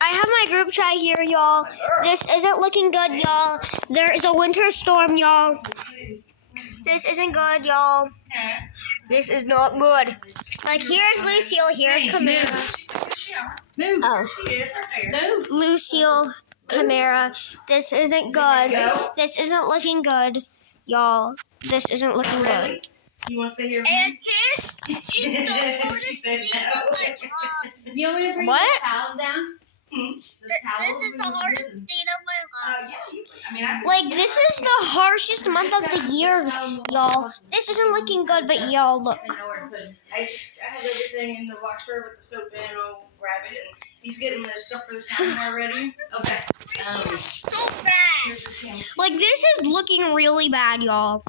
I have my group chat here, y'all. This isn't looking good, y'all. There is a winter storm, y'all. This isn't good, y'all. This is not good. Like, here's Lucille, here's Camara. Oh. Lucille, Camara. This isn't good. This isn't looking good, y'all. This isn't looking good. You want to sit here? And this is the hardest thing of my life. You want me to bring the towels down? This is the hardest thing of my life. Like, this is the harshest month of the year, y'all. This isn't looking good, but y'all, look. I have everything in the washer with the soap in. I'll grab it. And he's getting the stuff for the sign already. Okay. So bad. Like, this is looking really bad, y'all.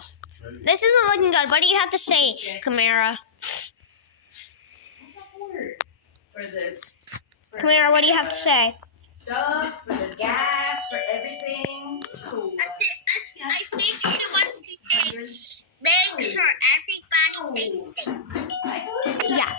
This isn't looking good. What do you have to say, Camara? Camara, what do you have to say? Stuff for the gas, for everything. I think she wants to say, make sure everybody stays safe. Yeah.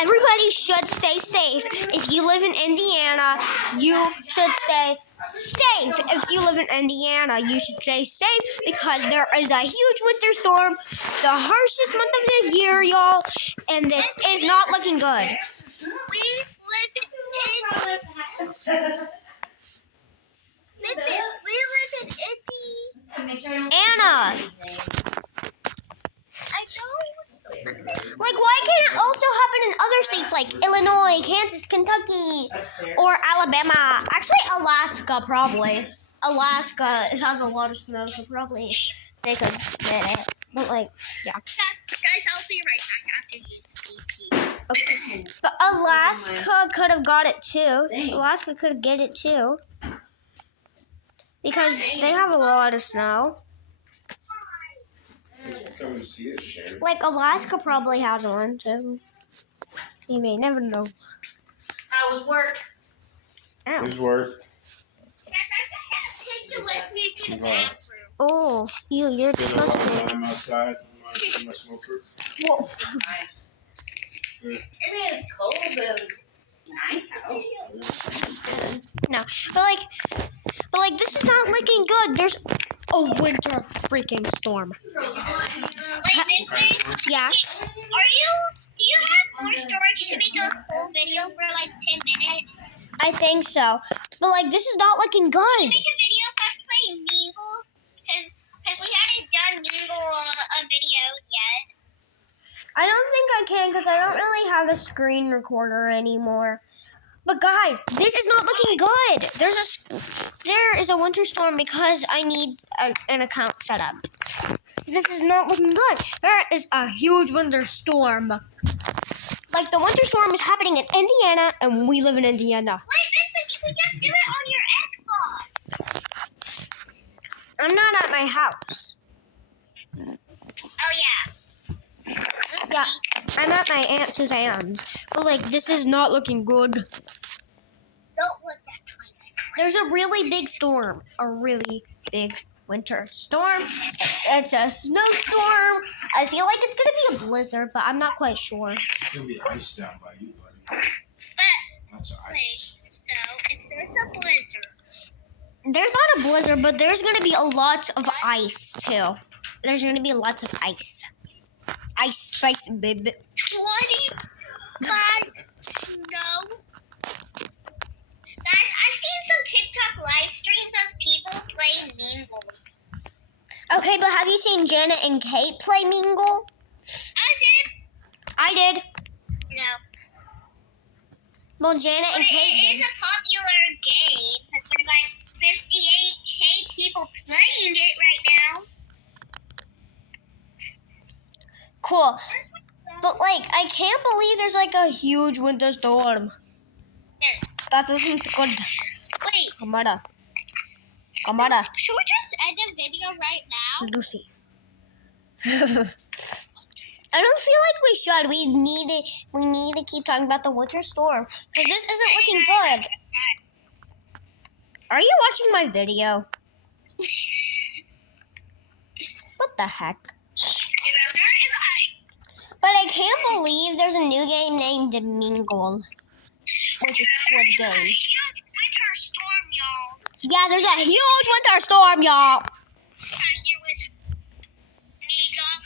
Everybody should stay safe. If you live in Indiana, you should stay safe. If you live in Indiana, you should stay safe because there is a huge winter storm, the harshest month of the year, y'all, and this is not looking good. We live in Indy. Anna, I know. like, why can't it also happen in other states like Illinois, Kansas, Kentucky, or Alabama? Actually, Alaska, probably. Alaska has a lot of snow, so probably they could get it. But, like, yeah. Guys, I'll be right back after you speak. Okay. But Alaska could have got it too. Alaska could get it too. Because they have a lot of snow. Like, Alaska probably has one too. You may never know. How was work? Ow. His work. Take you with me to the bathroom. Oh, you're Spend a lot of disgusting. time outside. My smoker. Whoa. It is cold, but it was nice out. No, but like, this is not looking good. There's a winter freaking storm. Yes. Do you have more storage to make a full video for like 10 minutes? I think so. But like, this is not looking good. Make a video of us playing Mingle? Because we haven't done Mingle a video yet. I don't think I can because I don't really have a screen recorder anymore. But guys, this is not looking good. There is a winter storm because I need an account set up. This is not looking good. There is a huge winter storm. Like, the winter storm is happening in Indiana, and we live in Indiana. Wait, Vincent, you can just do it on your Xbox. I'm not at my house. Oh, yeah. Yeah, I'm at my Aunt Suzanne's. But, like, this is not looking good. Don't look that way. There's a really big storm. A really big winter storm. It's a snowstorm. I feel like it's going to be a blizzard, but I'm not quite sure. It's gonna be ice down by you, buddy. But, Lots of wait, ice. so if there's a blizzard, There's not a blizzard, but there's going to be a lot of ice, too. There's going to be lots of ice. Ice spice, baby. 25 snow. Guys, I've seen some TikTok live streams of people playing Mingle. Okay, but have you seen Janet and Kate play Mingle? I did. No. Well, Janet But and Kate it did. is a popular game because there's like 58K people playing it right now. Cool. But, like, I can't believe there's, like, a huge winter storm. That isn't good. Wait, Camara. should we just end the video right now? Lucy. I don't feel like we should. We need to keep talking about the winter storm. Because this isn't looking good. Are you watching my video? What the heck? But I can't believe there's a new game named Mingle. which is Squid Game. Huge winter storm, y'all. Yeah, there's a huge winter storm, y'all. Out here with me, y'all.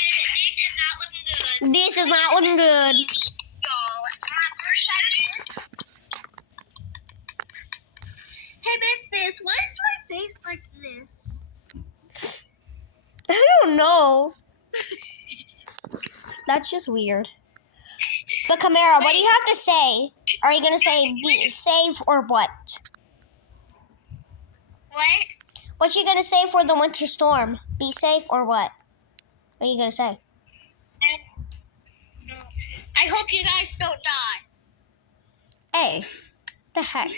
And this is not looking good. This is not looking good. Y'all. Hey, Memphis, why is my face like this? I don't know. That's just weird. But Camara, what do you have to say? Are you gonna say be safe or what? What? What you gonna say for the winter storm? Be safe or what? What are you gonna say? I hope you guys don't die. Hey, the heck?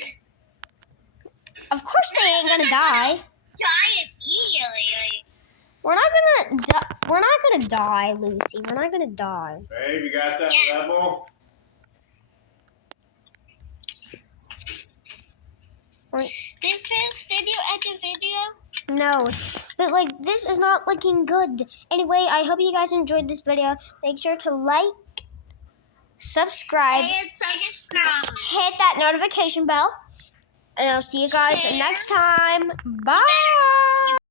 Of course they ain't gonna die. Die immediately. We're not gonna die. We're not gonna die, Lucy. We're not gonna die. Babe, you got that Yes. level? Memphis, did you end the video? No, but like this is not looking good. Anyway, I hope you guys enjoyed this video. Make sure to like, subscribe, And subscribe. hit that notification bell, and I'll see you guys next time. Bye.